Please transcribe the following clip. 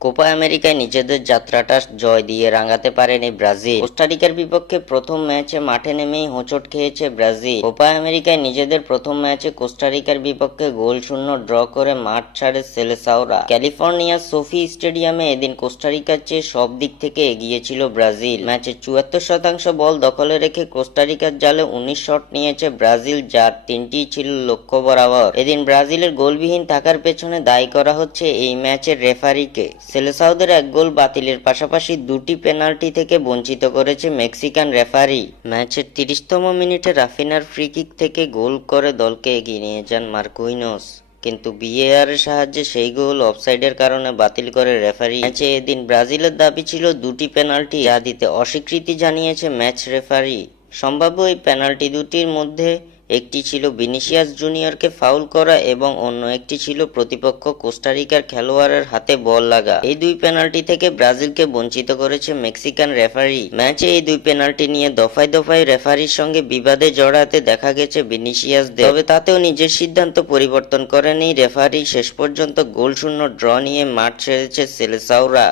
Copa আমেরিকায় নিজেদের যাত্রাটা জয় দিয়ে রাঙাতে পারেনি ব্রাজিল। কোস্টারিকার বিপক্ষে প্রথম ম্যাচে মাঠে নেমেই হোঁচট খেয়েছে ব্রাজিল। কোপা আমেরিকায় নিজেদের প্রথম ম্যাচে কোস্টারিকার বিপক্ষে গোল শূন্য ড্র করে মাঠ ছাড়ে সেলেসাওরা। ক্যালিফোর্নিয়ার সোফি স্টেডিয়ামে এদিন কোস্টারিকার চেয়ে সব দিক থেকে এগিয়ে ছিল ব্রাজিল। ম্যাচে ৭৪% বল দখলে রেখে কোস্টারিকার জালে ১৯ শট নিয়েছে ব্রাজিল, যার ৩টি ছিল লক্ষ্য বরাবর। এদিন ব্রাজিলের গোলবিহীন থাকার পেছনে দায়ী করা হচ্ছে এই ম্যাচের রেফারিকে। সেলেসাওদের এক গোল বাতিলের পাশাপাশি দুটি পেনাল্টি থেকে বঞ্চিত করেছে মেক্সিকান রেফারি। ম্যাচের ৩০তম মিনিটে রাফিনার ফ্রি কিক থেকে গোল করে দলকে এগিয়ে নিয়ে যান মার্কুইনোস, কিন্তু ভিএআর এর সাহায্যে সেই গোল অফসাইডের কারণে বাতিল করে রেফারি। ম্যাচে এদিন ব্রাজিলের দাবি ছিল দুটি পেনাল্টি, যা দিতে অস্বীকৃতি জানিয়েছে ম্যাচ রেফারি। সম্ভাব্য এই পেনাল্টি দুটির মধ্যে একটি ছিল ভিনিসিয়াস জুনিয়রকে ফাউল করা এবং অন্য একটি ছিল প্রতিপক্ষ কোস্টারিকার খেলোয়াড়ের হাতে বল লাগা। এই দুই পেনাল্টি থেকে ব্রাজিলকে বঞ্চিত করেছে মেক্সিকান রেফারি। ম্যাচে এই দুই পেনাল্টি নিয়ে দফায় দফায় রেফারির সঙ্গে বিবাদে জড়াতে দেখা গেছে ভিনিসিয়াসদের, তবে তাতেও নিজের সিদ্ধান্ত পরিবর্তন করেনি রেফারি। শেষ পর্যন্ত গোল শূন্য ড্র নিয়ে মাঠ ছেড়েছে সেলেসাওরা।